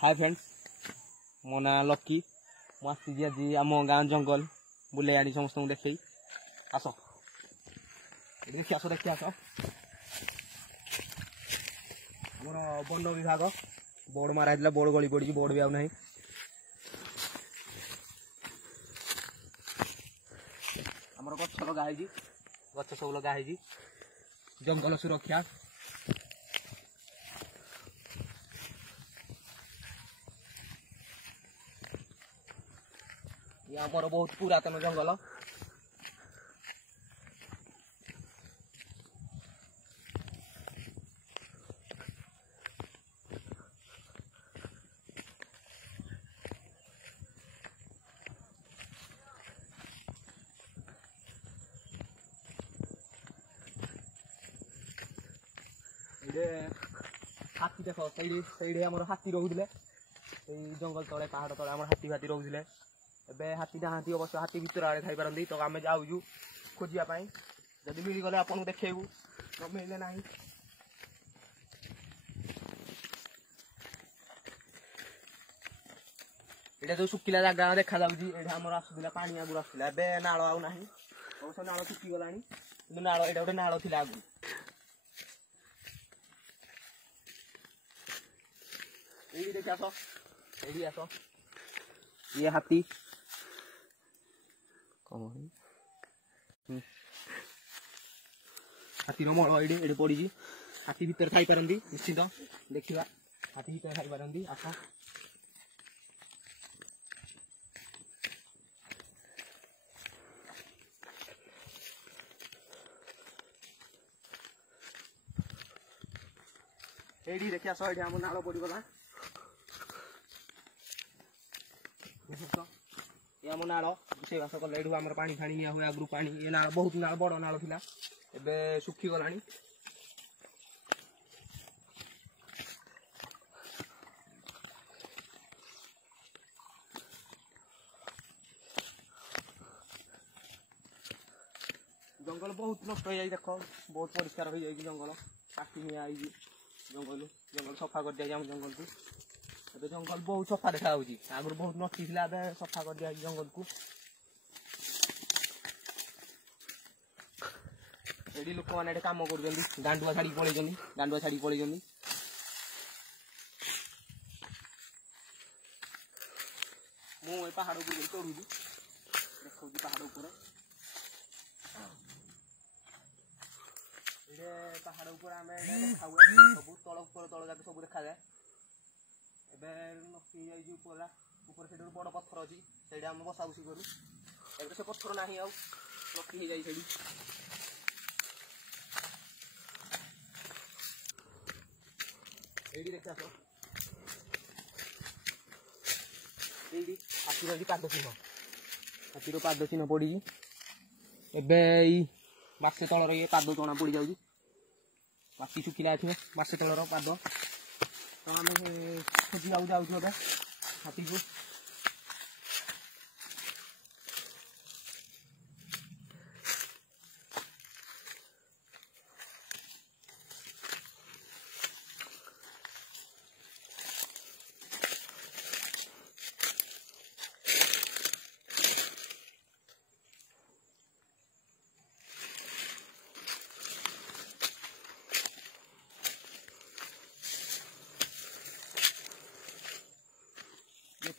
Hi friends मो ना lucky मुझे आज आम गाँ जंगल बुले आनी समस्त देखे आस देखी आस देखी आस आम वन विभाग बोर्ड मारा बोर्ड गली पड़ी बोर्ड भी आना आमर गछ लगाई गछ सब लगाई जंगल सुरक्षा आमर बहुत पुरातन जंगल हाथी देख आम हाथी रोले जंगल तले पहाड़ तले आम हाथी फाती रोले ए हाथी नहांती अवश्य हाथी भितर आड़े खाई पारती तो आम जाऊँ खोजापी जदि मिलगले आपको देखू न मिले ना ये जो सुखिला जगह देखा आमर आसूला पानी आगुरी आसूला ए नाल आना अवश्य नाल सुखीगला कि नाल ये गोटे नाल थी आगु ये देखिए आस ये हाथी हाथी मल ये पड़ी हाथी भितर खाई पारती निश्चित देखा हाथी भितर खाई पारती आस ये देखिए आस ये आम नाल पड़गला ये आम नाल रोषेईबास कले ये आम पानी फाणी निया हुए आगु पानी ये नाल बहुत नाल बड़ नाल था एबे सुखीगला जंगल बहुत नष्ट हो जाए देख बहुत परिष्कार हो जाए जंगल काटी निया जंगल जंगल सफा कर दिया जंगल को ए जंगल बहुत सफा देखा आगुरी बहुत नटी था सफा कर दिया जंगल को ये लोक मैंने कम कर गांडुआ छाड़ी पलि गांडुआ छाड़ी पलि मु पहाड़ चढ़ू देखा पहाड़ उपर पहाड़ उपर आम देखा हुए सब तल जाके सब देखा जाए नष्टी जापर से बड़ पत्थर अच्छी से आम बसा बसी करूँ से पत्थर ना नष्टी हो जाए ये देखा हाथी पाद चिन्ह हाथी पाद चिन्ह पड़ी एवं बासे तलर ये पाद चना पड़ जाऊँ बाकी शुखिला थी बासे तलर पाद तो आम खोजी जाऊँ हाथी को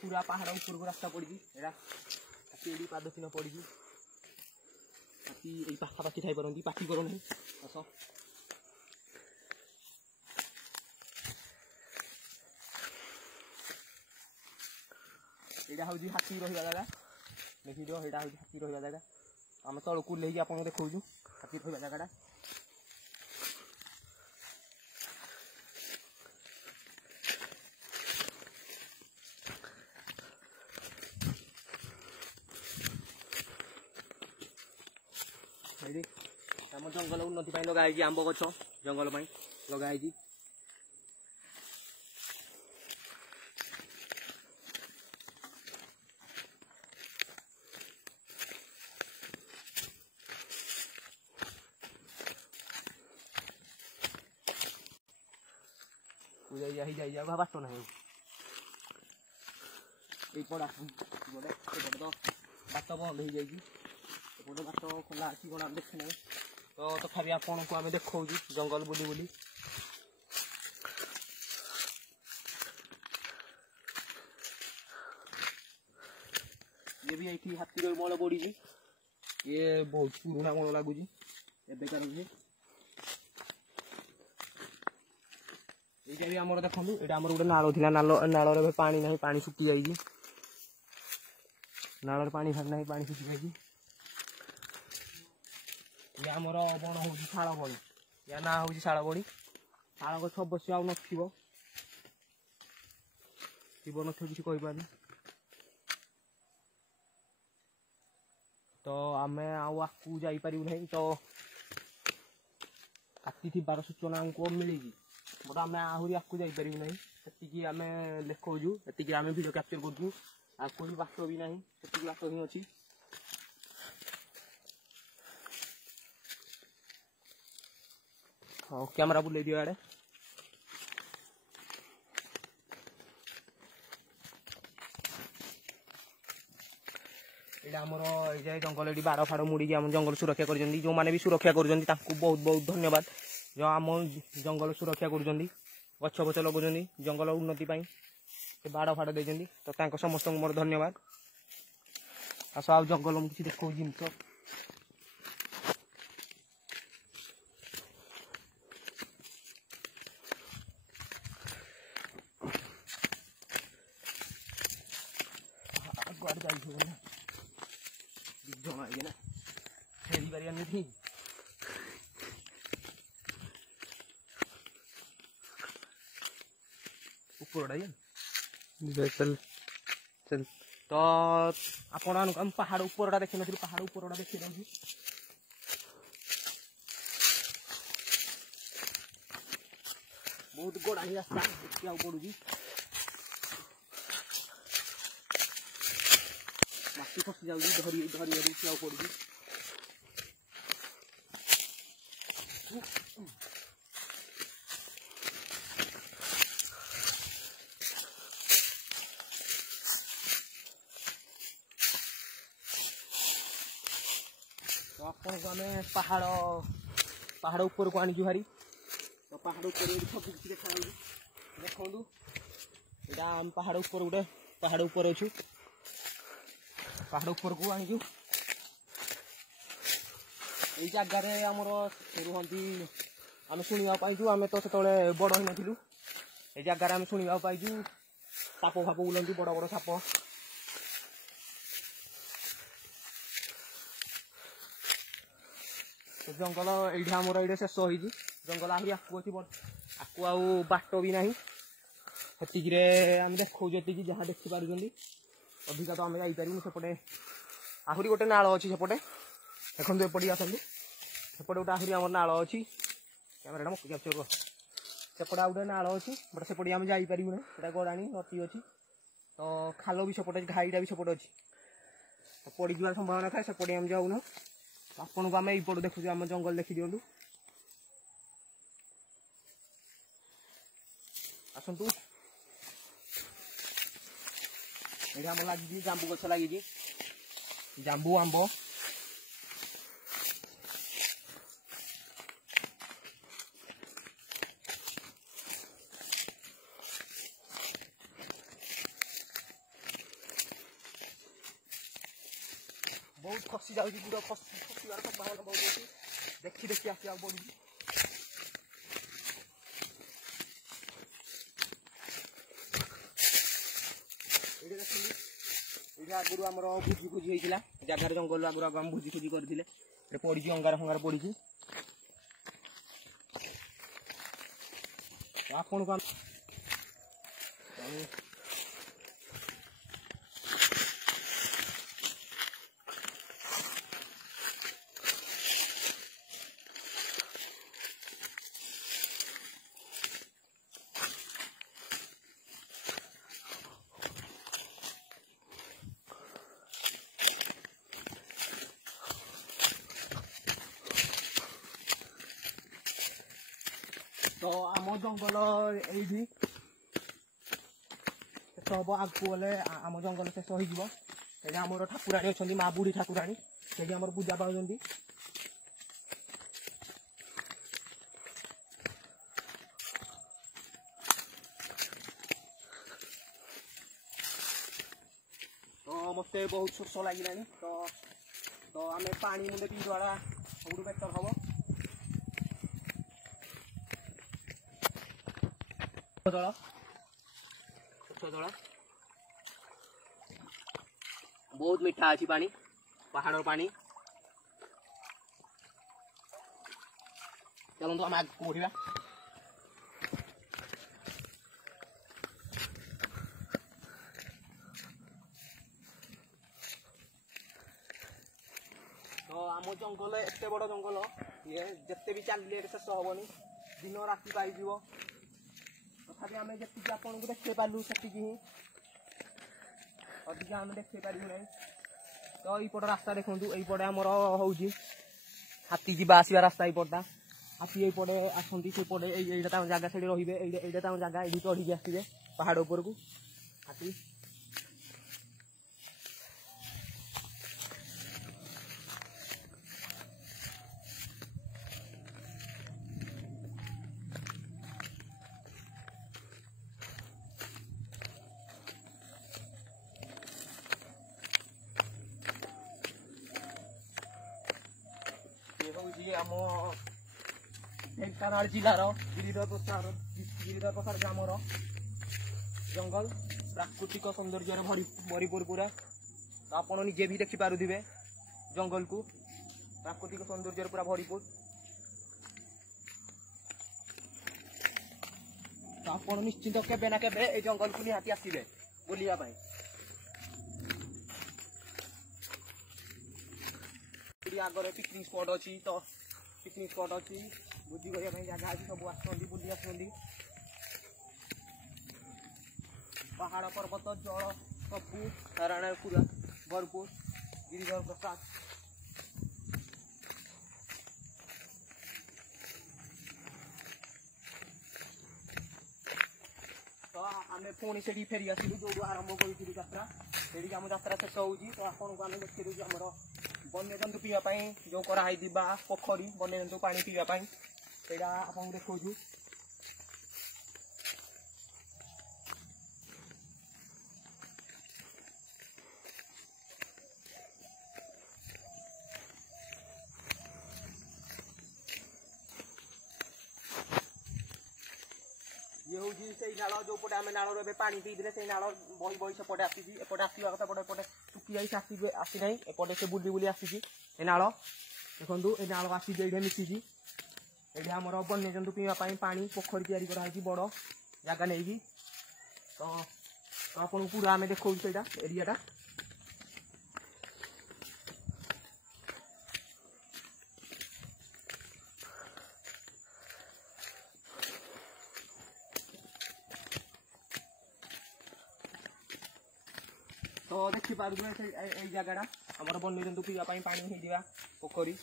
पूरा पहाड़ ऊपर को रास्ता पड़ी हाथी पाद चिन्ह पड़ी हाथी पाखापाखि थी पारती पाखी करो ना आस यहाँ हूँ हाथी रहा जगह देखी दियो यहाँ हूँ हाथी रहा जगह आम तलू ले आप देखा हाथी रहा जगह आम जंगल उन्नति लगाई आंब गछ जंगल लगाई जाइया बात ना ଏଇପଟ ଆସନ୍ତୁ ସେପଟେ ତ ବାଟ ବନ୍ଦ ହେଇଯାଇଛି ଏପଟେ ବାଟ ଖୋଲା ଅଛି କ'ଣ ଆମେ ଦେଖିନାହିଁ ତ ତଥାପି ଆପଣଙ୍କୁ ଆମେ ଦେଖାଉଛୁ ଜଙ୍ଗଲ ବୁଲି ବୁଲି ये भी एक हाथी मल पड़ी ये बहुत पुराना मल लगुच एबेकार ये भी आम देखो ये आम गोटे नाल थी नाल पा ना पा सुखी जाइए नाल पानी फाड़ी ना पा सुखी जाइए ये आमर बण हूँ शाल बड़ी या ना हूँ शाल बड़ी शाल गछ अवश्य आउ नथिबो किसी कहीपार तो आम आकू जापर ना तो काटी बार सूचना आमको मिली बट आम आहरी आकू जापर ना से आम देखु ये आम भिडियो कैप्चर करूँ आपको भी बाट भी ना से बाट ही अच्छी हाँ कैमेरा बुले दियो आड़े आमर ये जंगल ये बाड़ फाड़ मुड़ी आम जंगल सुरक्षा कर जो मैंने भी सुरक्षा कर बहुत बहुत धन्यवाद जो आम जंगल सुरक्षा कर गछ फछ लगे जंगल उन्नति बाड़ फाड़ दे तो समस्त मोर धन्यवाद आस आ जंगल किसी देखो जिनस जमा ना फेरी पार थी ऊपर चल चल तो आपण पहाड़ ऊपर देखी नी पहाड़ ऊपर देखी रही बहुत गोड़ा ही रास्ता देखा पड़ू माटी खसी जाऊँ धरी धरी धरी क्या पड़ू तो आपको आम पहाड़ पहाड़ ऊपर को आनी भारी तो पहाड़ ऊपर सब किसी देखा देखु यहाँ पहाड़ ऊपर गोटे पहाड़ ऊपर अच्छु पहाड़ ऊपर को आनी ये जगार आमर रुहती आम शुणा पाइु आम तो से बड़ ही नथिलु ये जगार आम शुणा पाइु साप फाप बुलती बड़ बड़ साप जंगल ये आमर ये शेष हो जंगल आहरी आकू अच्छी आकू आउ बाट भी ना से आम देखो जी जहाँ देखिपार अधिका तो आम जापर सेपटे आहरी गोटे नाल अच्छी सेपटे देखो एपटे आसते सेपटे गोटे आहरी आम नाल अच्छी कैमेरा मत कैप्चर कर सेपटे गोटे नाल अच्छी बट सेपटे आम जापर ना गड़ाणी नदी अच्छी तो खाल भी सेपटे घाईटा भी सेपटे अच्छी पड़ जावार संभावना थाए सेपटे आम जाऊन आपन को आम यपट देखु आम जंगल देखी दिंटू आसतु ये आम लगी जांबू गछ लगी जांबू आंब बहुत खसी जाऊँ पूरा खसार संभावना बहुत अच्छी देखी देखी आसा पड़ी ये आगुरी आमर भोजी भोजी होता जगार जंगल आगुरी आम भोजी खोजी करते पड़ी अंगार फंगार पड़ी आपन को तो आम जंगल ये शेष हम आगू गले आम जंगल शेष हो आमर ठाकुराणी अच्छा माँ बुढ़ी ठाकुराणी से आम पूजा पाँच तो मत बहुत शोष लगे तो आम पानी मुंडे पीवा सब बेटर हम जल जल बहुत मीठा अच्छी पानी पहाड़ पानी चलते आम आगे बढ़ा तो आम जंगल एत बड़ जंगल ये जिते भी चलिए शेष हेनी दिन राति पाई तथापि आम जी आपको देखे पार्लु से अधिक आम देखे पारू ना तो यपट रास्ता देखूँ यपटे आमर हूँ हाथी जावा आसवा रास्ता यपटा हाथी यपटे आसती सेपटे यहाँ जगह से रे यहाँ जगह ये चढ़ी आसवे पहाड़ उपर को हाथी आम ढेंकानाल जिलार गिरिधर प्रसाद ग्रामर जंगल प्राकृतिक सौंदर्य भरपूर पूरा तो आप निजे भी देखी पारुथिबे जंगल को प्राकृतिक सौंदर्य पूरा भरपूर तो आप निश्चिंत केबे ना केबे ए जंगल को निहाती आसिबे बुलिया पाई आगे पिकनिक स्पॉट अच्छी तो पिकनिक स्पॉट अच्छी भोजी करने जगह अच्छी सब आसुँच बुली आसुँच पहाड़ पर्वत जल सबू हरियाणा पूरा भरपूर गिरिधर प्रसाद तो आम पुणी से फेरी आसलु जो आरंभ करूँ यात्रा से आम यात्रा शेष होगी तो आपको आम देखी आमर वन्यजंतु पीवाई जो कराई पोखरी वन्यजंतु पानी पीवाई से आपको देखा ये हूँ से नाल जो पटे आम नाल पानी पीते से नाल बही बही सेपटे आसी एपटे आसवा कथा पटे एपटे सुखी जाइए आसी ना एपटे से बुली बुली आसी नाल देखो ये नाल आसी ये मिसिकी ये आमर वन्यजंतु पीवाई पानी पोखरी तैयारी बड़ जगह नहीं तो आपको पूरा आम देखा से एरियाटा तो देखी पारे ये जगह आमर वन्यजंतु पीवाई पानी हो पोखरी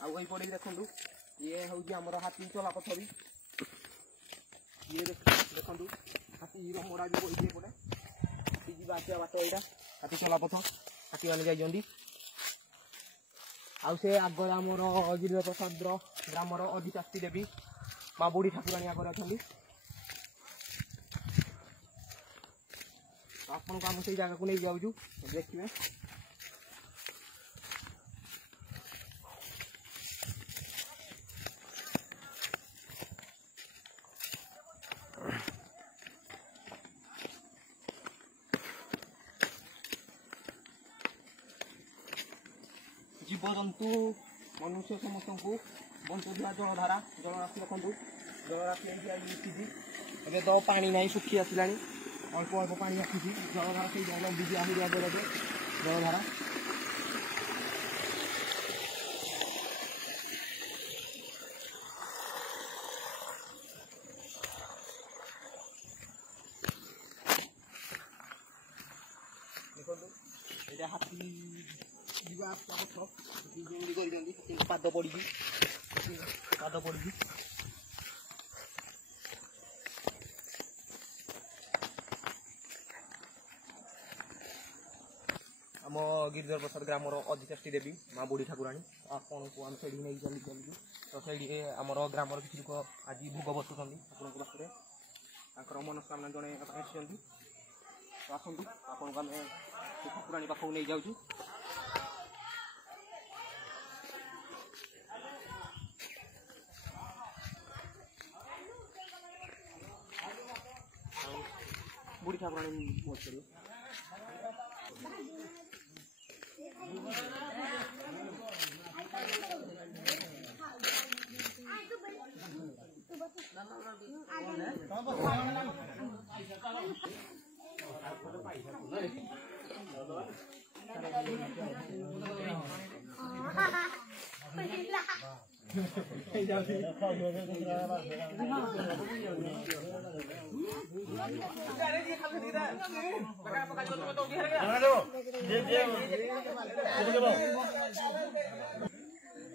आईपटे देखु ये हूँ आमर हाथी चला पथ भी ये देखो हाथी मोड़ा भी बही एपटे हाथी जी आसवा बाट यहाँ हाथी चला पथ हाथी मैंने जाइए आगे आमर गिरिधर प्रसाद ग्रामर अधिशास्त्री देवी माँ बुढ़ी ठाकुराणी आगे अच्छा आपन को आम से जगह को नहीं जाऊँ देखिए जीवजंतु मनुष्य समस्त को बंचुवा जलधारा जलराशि देखो जलराशि ए तो पानी ना सुखी आसला अल्प अल्प पानी आसी जलधारा से लंबी आहरी आगे जलधारा देखो हाथी पाद पड़ी आम गिरिधर प्रसाद ग्रामर अधिष्ठात्री देवी माँ बुढ़ी ठाकुराणी आपन को आम से नहीं चली चलू तो से आमर ग्रामर किसी लोक आज भोग बसुँच आपन पाखे मनस्कामना जन आसती तो आसतु आपन को आम ठाकुराणी पाखक नहीं जाऊँ बुढ़ी ठाकुराणी बहुत करिए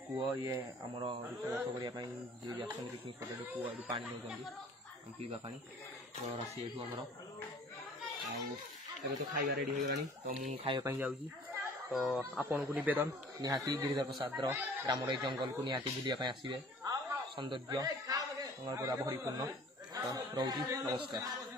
कूह ये आमर रोषवास करने जी आसन पिकनिक स्पट कूह पा नौ पीवा पा तो रसी एठू आमर आगे तो खाଇବା रेडी हो गलानी तो मुझे खावाई जाऊँगी तो आपन को नवेदन निहाती गिरिधर प्रसाद ग्रामर ये जंगल को निहाती बुलाया आसवे सौंदर्य भरिपूर्ण तो रोजी नमस्कार।